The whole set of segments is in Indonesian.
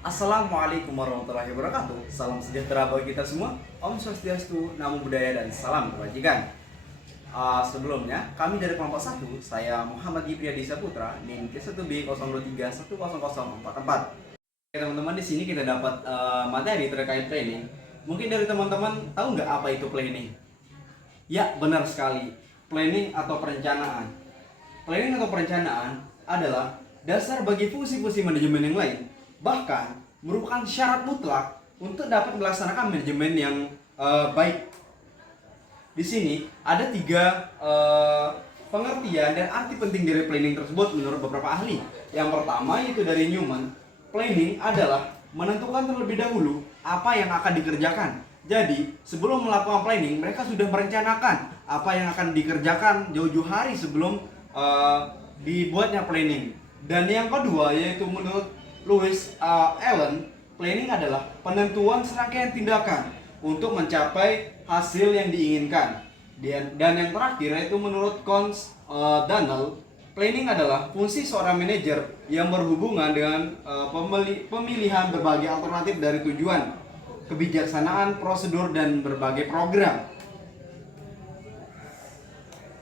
Assalamualaikum warahmatullahi wabarakatuh. Salam sejahtera bagi kita semua. Om Swastiastu, Namo Buddhaya, dan salam kebajikan. Sebelumnya, kami dari kelompok 1, saya Muhammad Gibriyadi Saputra, NIM K1B023100044. Oke teman-teman, di sini kita dapat materi terkait planning. Mungkin dari teman-teman tahu nggak apa itu planning? Ya, benar sekali. Planning atau perencanaan. Planning atau perencanaan adalah dasar bagi fungsi-fungsi manajemen yang lain, bahkan merupakan syarat mutlak untuk dapat melaksanakan manajemen yang baik. Di sini ada 3 pengertian dan arti penting dari planning tersebut menurut beberapa ahli. Yang pertama yaitu dari Newman, planning adalah menentukan terlebih dahulu apa yang akan dikerjakan. Jadi sebelum melakukan planning, mereka sudah merencanakan apa yang akan dikerjakan jauh-jauh hari sebelum dibuatnya planning. Dan yang kedua yaitu menurut Lewis Allen, planning adalah penentuan serangkaian tindakan untuk mencapai hasil yang diinginkan. Dan yang terakhir yaitu menurut Cons Daniel, planning adalah fungsi seorang manajer yang berhubungan dengan pemilihan berbagai alternatif dari tujuan, kebijaksanaan, prosedur, dan berbagai program.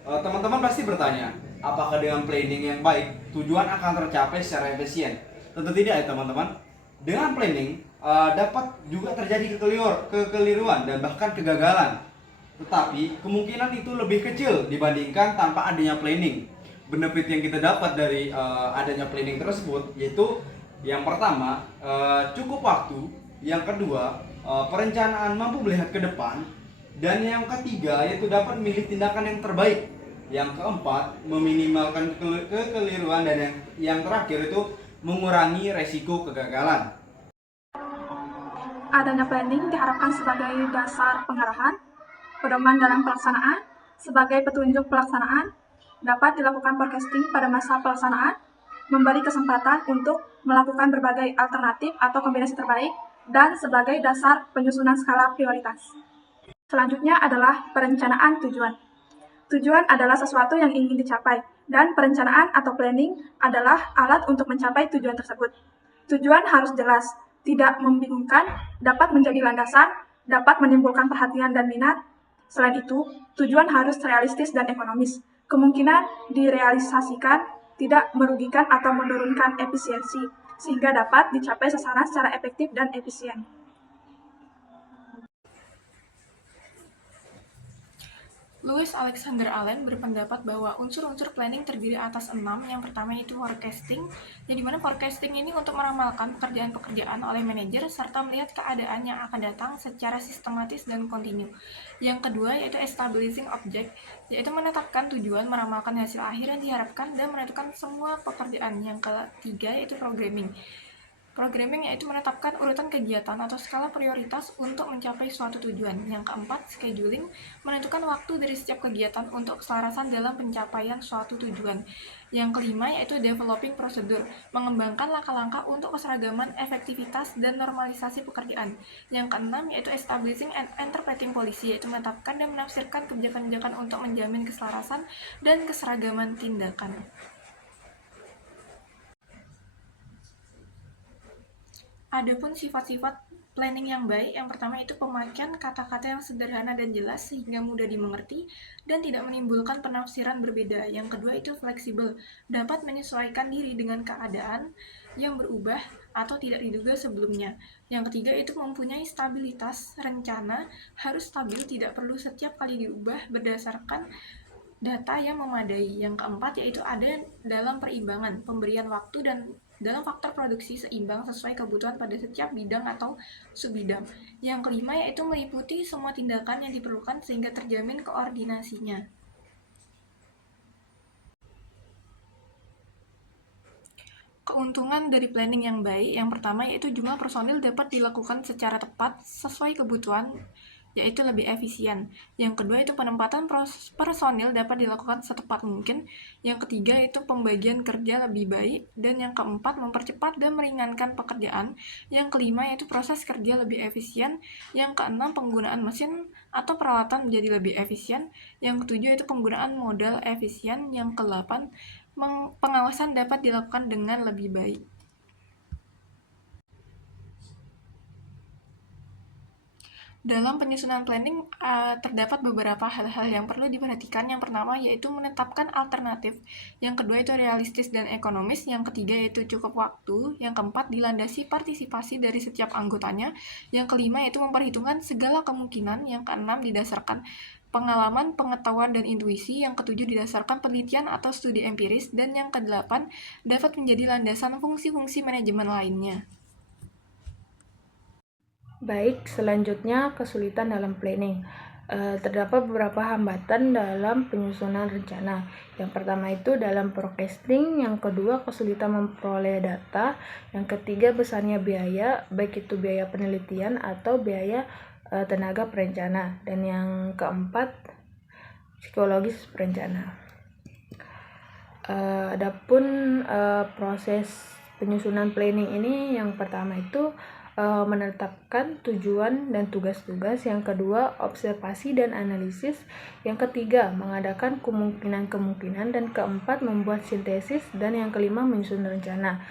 Teman-teman pasti bertanya, apakah dengan planning yang baik tujuan akan tercapai secara efisien? Tentu tidak ya teman-teman. Dengan planning dapat juga terjadi kekeliruan dan bahkan kegagalan. Tetapi kemungkinan itu lebih kecil dibandingkan tanpa adanya planning. Benefit yang kita dapat dari adanya planning tersebut yaitu yang pertama cukup waktu, yang kedua perencanaan mampu melihat ke depan, dan yang ketiga yaitu dapat memilih tindakan yang terbaik. Yang keempat, meminimalkan kekeliruan, dan yang terakhir itu mengurangi resiko kegagalan. Adanya planning diharapkan sebagai dasar pengarahan, pedoman dalam pelaksanaan, sebagai petunjuk pelaksanaan, dapat dilakukan forecasting pada masa pelaksanaan, memberi kesempatan untuk melakukan berbagai alternatif atau kombinasi terbaik, dan sebagai dasar penyusunan skala prioritas. Selanjutnya adalah perencanaan tujuan. Tujuan adalah sesuatu yang ingin dicapai, dan perencanaan atau planning adalah alat untuk mencapai tujuan tersebut. Tujuan harus jelas, tidak membingungkan, dapat menjadi landasan, dapat menimbulkan perhatian dan minat. Selain itu, tujuan harus realistis dan ekonomis. Kemungkinan direalisasikan tidak merugikan atau menurunkan efisiensi, sehingga dapat dicapai sasaran secara efektif dan efisien. Louis Alexander Allen berpendapat bahwa unsur-unsur planning terdiri atas 6. Yang pertama yaitu forecasting, yang dimana forecasting ini untuk meramalkan pekerjaan-pekerjaan oleh manajer serta melihat keadaan yang akan datang secara sistematis dan kontinu. Yang kedua yaitu establishing object, yaitu menetapkan tujuan, meramalkan hasil akhir yang diharapkan, dan menentukan semua pekerjaan. Yang ketiga yaitu programming. Programming yaitu menetapkan urutan kegiatan atau skala prioritas untuk mencapai suatu tujuan. Yang keempat, scheduling, menentukan waktu dari setiap kegiatan untuk keselarasan dalam pencapaian suatu tujuan. Yang kelima yaitu developing prosedur, mengembangkan langkah-langkah untuk keseragaman, efektivitas, dan normalisasi pekerjaan. Yang keenam yaitu establishing and interpreting policy, yaitu menetapkan dan menafsirkan kebijakan-kebijakan untuk menjamin keselarasan dan keseragaman tindakan. Adapun sifat-sifat planning yang baik, yang pertama itu pemakaian kata-kata yang sederhana dan jelas sehingga mudah dimengerti dan tidak menimbulkan penafsiran berbeda. Yang kedua itu fleksibel, dapat menyesuaikan diri dengan keadaan yang berubah atau tidak diduga sebelumnya. Yang ketiga itu mempunyai stabilitas, rencana harus stabil, tidak perlu setiap kali diubah berdasarkan data yang memadai. Yang keempat yaitu ada dalam perimbangan, pemberian waktu dan dalam faktor produksi seimbang sesuai kebutuhan pada setiap bidang atau subbidang. Yang kelima yaitu meliputi semua tindakan yang diperlukan sehingga terjamin koordinasinya. Keuntungan dari planning yang baik, yang pertama yaitu jumlah personil dapat dilakukan secara tepat sesuai kebutuhan, yaitu lebih efisien. Yang kedua itu penempatan personil dapat dilakukan setepat mungkin. Yang ketiga itu pembagian kerja lebih baik. Dan yang keempat mempercepat dan meringankan pekerjaan. Yang kelima yaitu proses kerja lebih efisien. Yang keenam penggunaan mesin atau peralatan menjadi lebih efisien. Yang ketujuh itu penggunaan modal efisien. Yang kedelapan pengawasan dapat dilakukan dengan lebih baik. Dalam penyusunan planning, terdapat beberapa hal-hal yang perlu diperhatikan. Yang pertama yaitu menetapkan alternatif, yang kedua itu realistis dan ekonomis, yang ketiga yaitu cukup waktu, yang keempat dilandasi partisipasi dari setiap anggotanya, yang kelima yaitu memperhitungkan segala kemungkinan, yang keenam didasarkan pengalaman, pengetahuan, dan intuisi, yang ketujuh didasarkan penelitian atau studi empiris, dan yang kedelapan dapat menjadi landasan fungsi-fungsi manajemen lainnya. Baik, selanjutnya kesulitan dalam planning. Terdapat beberapa hambatan dalam penyusunan rencana. Yang pertama itu dalam forecasting, yang kedua kesulitan memperoleh data, yang ketiga besarnya biaya, baik itu biaya penelitian atau biaya tenaga perencana, dan yang keempat psikologis perencana. Adapun proses penyusunan planning ini, yang pertama itu menetapkan tujuan dan tugas-tugas, yang kedua observasi dan analisis, yang ketiga mengadakan kemungkinan-kemungkinan, dan keempat membuat sintesis, dan yang kelima menyusun rencana.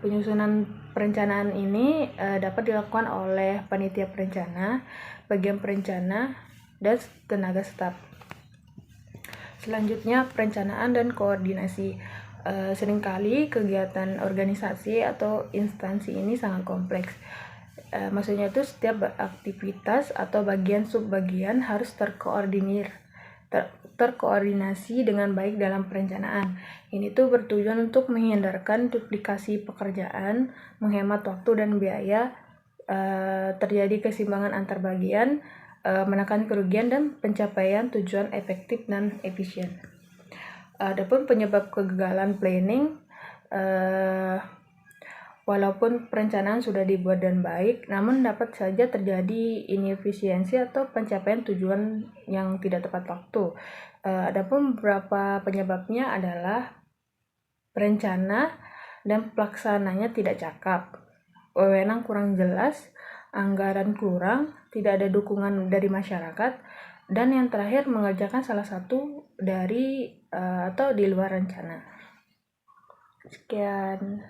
Penyusunan perencanaan ini dapat dilakukan oleh panitia perencana, bagian perencana, dan tenaga staf. Selanjutnya perencanaan dan koordinasi. Seringkali kegiatan organisasi atau instansi ini sangat kompleks. Maksudnya itu setiap aktivitas atau bagian subbagian harus terkoordinasi dengan baik dalam perencanaan. Ini tuh bertujuan untuk menghindarkan duplikasi pekerjaan, menghemat waktu dan biaya, terjadi keseimbangan antar bagian, menekan kerugian, dan pencapaian tujuan efektif dan efisien. Adapun penyebab kegagalan planning, walaupun perencanaan sudah dibuat dan baik, namun dapat saja terjadi inefisiensi atau pencapaian tujuan yang tidak tepat waktu. Adapun beberapa penyebabnya adalah perencana dan pelaksananya tidak cakap, wewenang kurang jelas, anggaran kurang, tidak ada dukungan dari masyarakat, dan yang terakhir mengerjakan salah satu dari atau di luar rencana. Sekian.